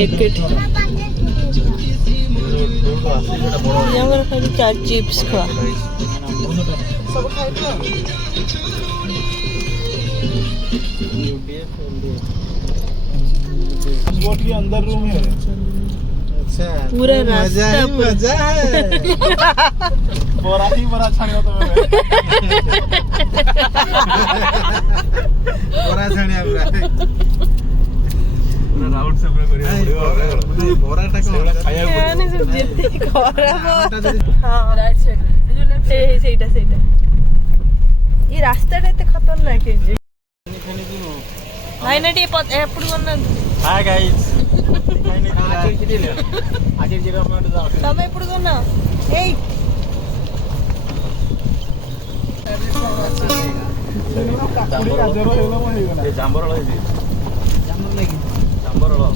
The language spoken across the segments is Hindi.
पैकेट खाली चार चिप्स खा सब खाई के अंदर रूम है। अच्छा पूरा रास्ता मजा है बोरा ही बड़ा छानिया तो बोरा छानिया पूरा राउंड से पूरा करियो बोरा टा को खाया यानी सब जेते खराब हां राइट साइड जो लेफ्ट सेटा ये रास्ता रे खतरनाक है जी भाई नटी एప్పుడు కొన్న हाय गाइस आज जगह में जाओ तब एప్పుడు కొన్న ఏయ్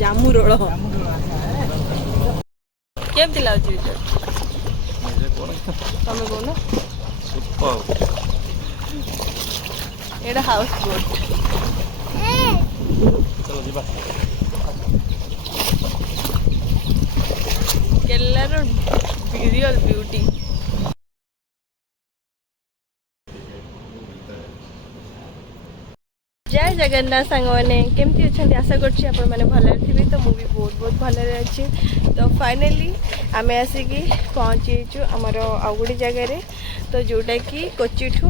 जामुरोल केमती लाउची तमे कोन एडा हाउस बोट चलो जीवा केल्लार रियल ब्यूटी जय जगन्नाथ सांग मैंने केमती अच्छा आशा करछि आपण माने भले थिबे तो मुवी बहुत बहुत भले अछि तो फाइनली आमे आसिकी पहुँचीचु आमर आउ गोटे जगह तो जोटा कि कोची ठू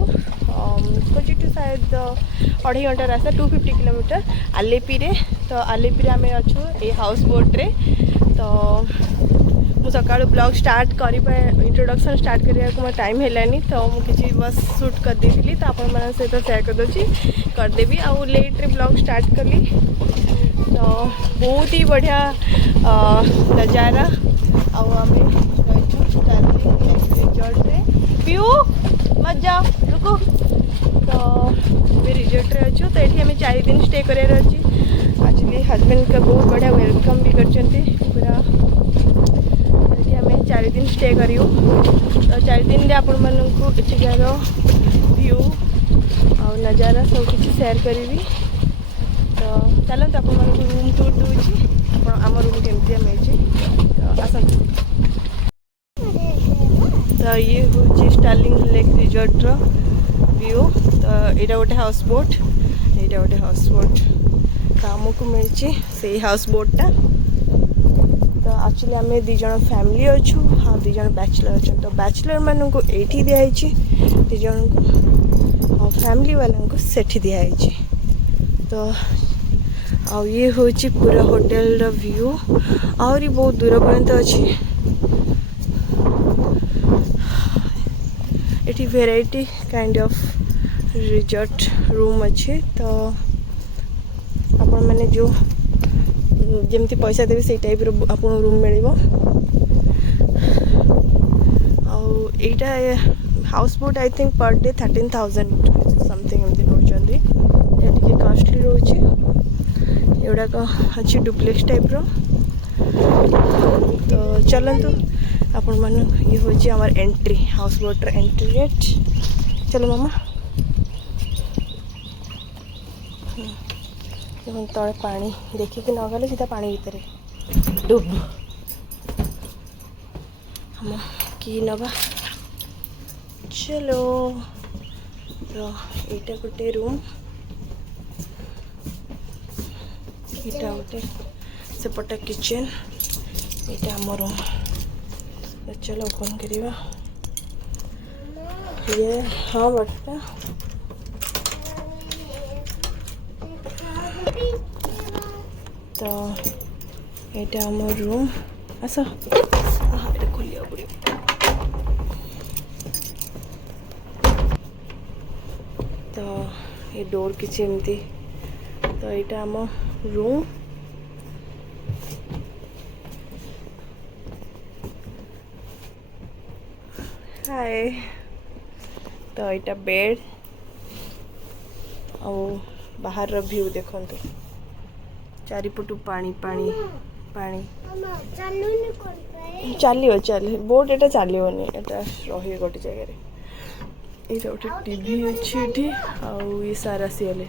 शायद 2.5 घंटा रास्ता 250 किलोमीटर आलेपी रे तो आलेपी रे आमे अच्छु ए हाउस बोट रे तो मु सकाळु ब्लॉग स्टार्ट करी इंट्रोडक्शन स्टार्ट करिया को टाइम हेलानी तो मु किछि बस शूट कर देली तो आपण मन से तो शेयर कर दोची कर देबी आ लेट रे ब्लॉग स्टार्ट कली तो बहुत ही बढ़िया नजारा आउ आमे रहिछु स्टार्टिंग रिजॉर्ट रे व्यू मजा रुको तो रिजॉर्ट रे अच्छु तो एठी हमें 4 दिन स्टे करे अछि एक्चुअली हस्बैंड का बहुत बढ़िया वेलकम भी करछंती पूरा 4 दिन स्टे करियो तो 4 दिन रे आपण मानकु एଠିकार व्यू और नजारा सब कुछ शेयर करी तो चलो तो आपण मानकु रूम टूर दूची आपण आम रूम केमती मिलची तो आसन तो ये होची स्टार्लिंग लेक रिजॉर्ट रो व्यू तो एटा गोटे हाउस बोट तो आमको मिलची से हाउस बोटा तो एक्चुअली आम 2 जन फैमिली अच्छु हाँ 2 जन बैचलर अच्छा तो बैचलर मानू एठी दिखाई 2 जन को और फैमिली वाला को सेठी दिखाई तो आ ये हूँ पूरा होटल व्यू और बहुत दूर पर्यंत अच्छी एठी variety kind of resort room अच्छे तो आपण मैंने जो जमती पैसा देवे से टाइप आपन room mill आईटा house boat I think per day 13,000 something एमती नौकरी कॉस्टली रोचे एगुड़ाक अच्छी डुप्लेक्स टाइप रो तो चलतु आपण मान ये हूँ आम entry house boat entry gate चलो मामा तले पानी देखिए न गले सीधा पानी भीतर डुब हम कि नवा चलो तो यहाँ गोटे रूम यहाँ गोटे सेपटे किचन यहाँ आम रूम तो चलो ओपन करिवा ये हाँ बटा तो यहाँ आम रूम आस खोलिया पड़ो तो ये डोर किसी एमती तो यहाँ आम रूम हाय तो यहाँ बेड और बाहर व्यू देखो चारिपटू पानी पानी पानी चलो चल बोट एटा चलनी एटा रही गोटे जगह ये गोटे टीवी अच्छी ये सारा सीएल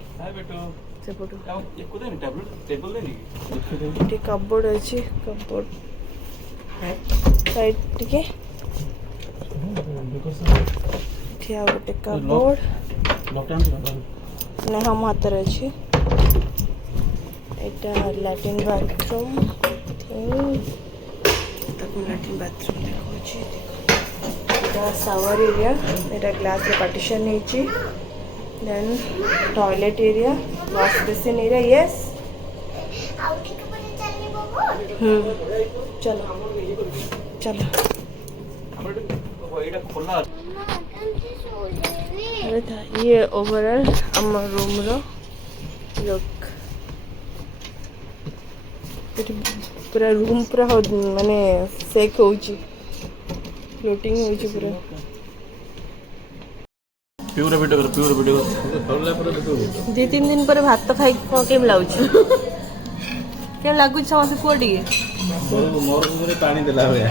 सेपटू एको देनी टैबलेट टेबल देनी ये कपबोर्ड अच्छी कपबोर्ड साइड टिके ठिया गोटे कपबोर्ड लॉकडाउन ना हम हाथ रे अच्छी एटा लैट्रिन बाथरूम लैट्रिन बाथरूम देखो एटा शावर एरिया एटा ग्लास रे पार्टीशन है then toilet area wash basin area yes चलो चलो एटा खोला अरे था ये ओवरऑल हम रूम रो लुक पूरा रूम पूरा माने सेक होची फ्लोटिंग होची पूरा प्योर वीडियो कर थोड़ला पर देखो 2-3 दिन पर भात खाई केम लाउची केम लागु समस्त कोडी मोर मुरे पानी देला होया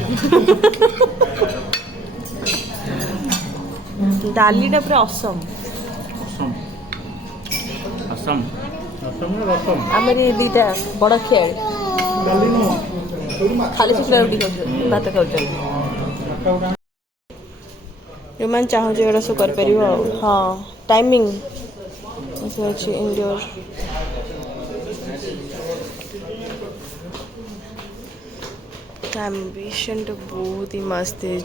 डालीटा पूरा असम असम असम ना रसम आमर ये दीटा बड़ खेल खाली सुखला रोटी खाऊ भात खाऊ जो मैंने चाहूँ एटा सब कर हाँ टाइमिंग अच्छे इंडोर एम्बिशन तो बहुत ही मस्त है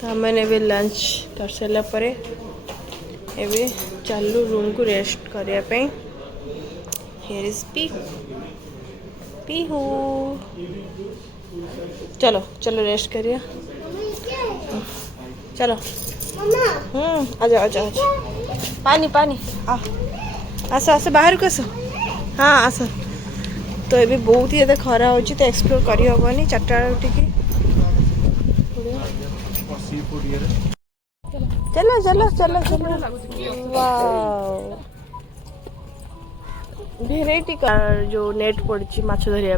तो मैंने भी लंच कर सारा पर एबे चलू रूम को रेस्ट करने हियर इज पीहू चलो चलो रेस्ट करिए चलो आजा आजा आजा पानी पानी आसो आसो बाहर को आसो हाँ आसो तो ये बहुत ही ज़्यादा खरा हो तो एक्सप्लोर करी हेनी 4टा उठिकी चलो चलो चलो चलो वाओ भेराइटी का जो नेट पड़ी माछ धरिया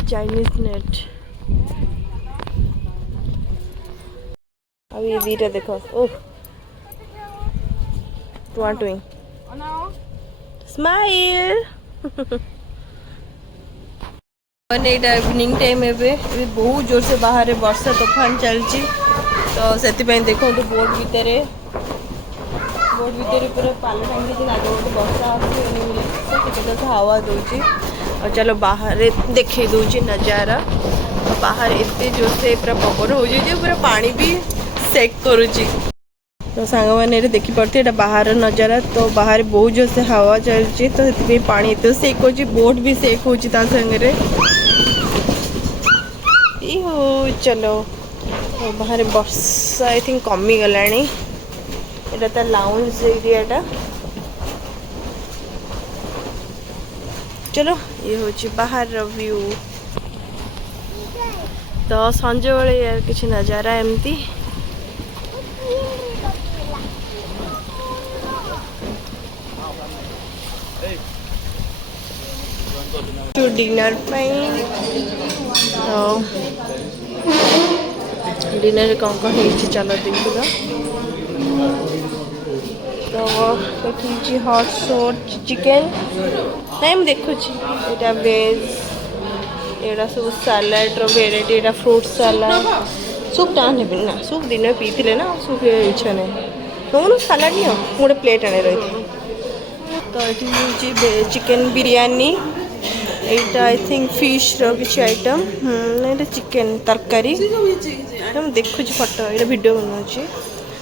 चाइनीज नेट अब ये दीटा देखो ओह टुआ टुई स्माइल इवनिंग टाइम बहुत जोर से बाहर वर्षा तोफान चलती तो से देखो तो बोट भितर पूरा पाल टांगी आगे गोटे बसा आते हवा दूची और चलो बाहर देखे दूची नजारा बाहर एत जोर से पूरा पवन हो पूरा पानी भी सेक करुची तो सांग मैंने देखी पारे बाहर नजारा तो बाहर बहुत जोर से हवा चलती तो से पानी एत सेक हो बोट भी सेक हो सागर हो चलो तो बाहर वर्षा आई थिंक कमी गला एटा लाउंज एरियाटा चलो ये हूँ बाहर व्यू तो संजे बेले यार किसी नजारा एमती टू डिनर डिनर कौन कौन है चलो देखा तो देखी हॉट सॉट चिकेन नहीं मैं देखुची एटा वेज एटा सब सैलाड रो वेराइटी एटा फ्रूट सैलाड सूप टान है ना सूप दिन में पीते ना सूप इच्छा नहीं तुम सैलाड नहीं गोटे प्लेट आने रही तो ये chicken biryani Etah I think fish रो किसी आइटम ना चिकेन तरकारी मैं देखुची फोटो ये वीडियो बनाऊँ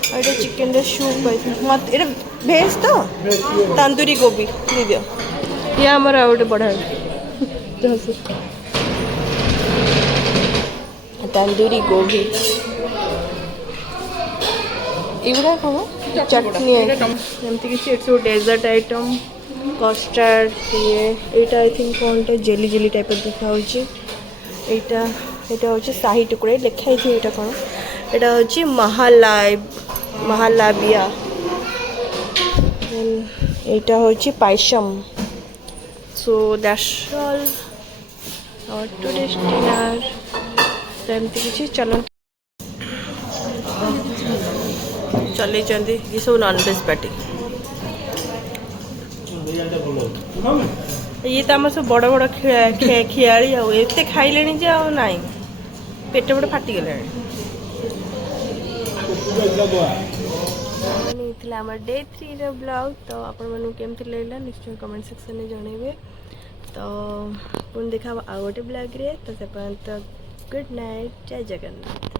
और चिकेन सूप मत ये भेज तो तंदूरी गोभी दे दियो ये आमर आ गए बढ़ा तंदूरी गोभी एगुड़ा कौन चटनी जमती किसी सब डेजर्ट आइटम कस्टार्ड ये आई थिंक कौन जेली जेली टाइप देखा यहाँ हूँ शाही टुकड़े लिखाई थी यहाँ कौन यहाँ हूँ महालाबिया यहाँ हूँ payasam so that's all today's dinner तो एमती किसी चल चल ये सब नॉनवेज पार्टी ये तो आम सब बड़ बड़ खियाली आते खाइले नाई पेट पेट फाटिगले डे 3 ब्लॉग तो आपण केमती लगला निश्चय कमेंट सेक्शन में जनइबे तो पुणी देखा आउ गोटे ब्लॉग रे तो से गुड नाइट जय जगन्नाथ।